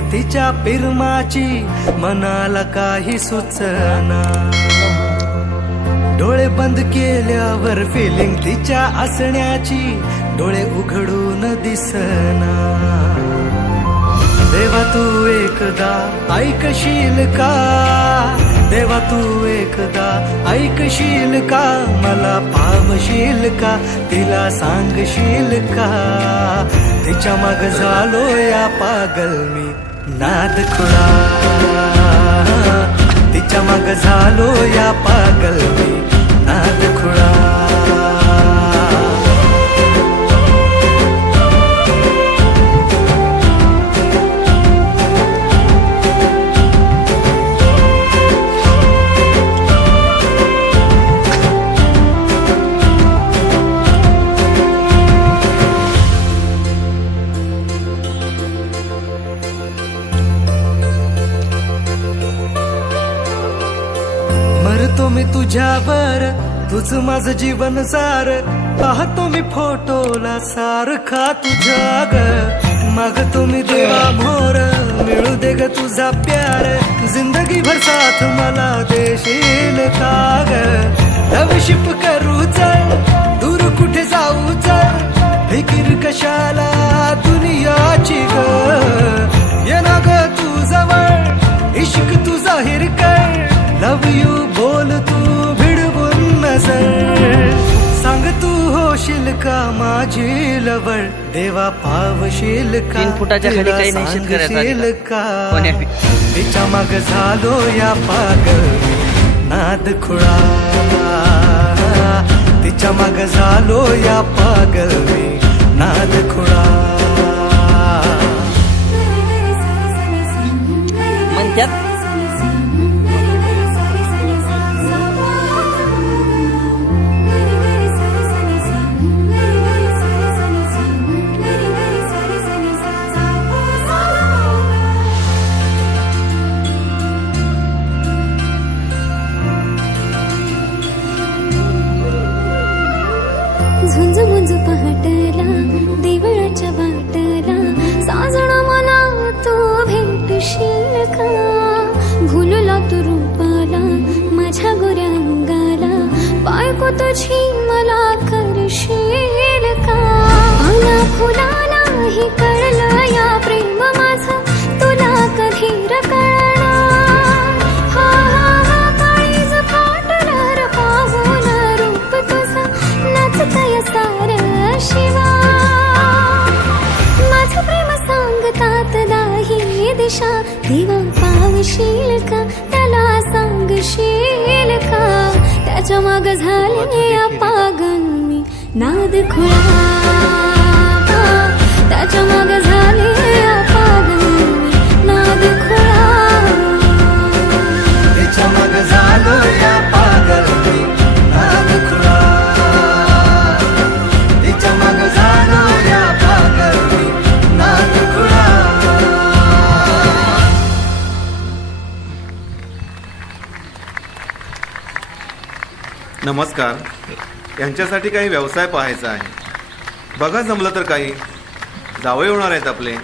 तिच्या पिरमाची मनाला काही सुचना. डोळे बंद केल्यावर फिलिंग तिच्या असण्याची डोळे उघडून दिसना. देवा तू एकदा ऐकशील का? देवा तू एकदा ऐकशील का? मला पावशील का? तिला सांगशील का? तिच्या मग झालो या पागल मी नाद खुळा. तिच्या मग झालो या पागल मी मरतो मी तुझ्यावर तुझ माझं जीवन सार. पाहतो मी फोटोला सारखा तुझ्या ग मागतो मी देवा मोर मिळू दे ग तुझा प्यार. जिंदगी भर साथ मला देशील का ग लवशिप करू का माझी लवळ? देवा पावशील का? तीन फुटाच्या खाली तिला काही नाही शेतकऱ्याचा. का. तिच्या माग झालो या पागल नाद खुळा. तिच्या माग झालो या पागल नाद खुळा. म्हणत्यात झुंज मुंज पहाटला देवळाच्या वाटला साजण मला तू भेटशील का? भुलला तू रूपाला माझ्या गोऱ्या अंगाला. बायको तुझी दिशा देवा पावशील का? त्याला सांगशील का? त्याच्या माग झाले या पागल मी नाद खुळा. त्याच्या माग झाले नमस्कार. यांच्यासाठी काही व्यवसाय पाहायचा आहे. बघा जमलं तर काही. जावई होणार आहेत आपले.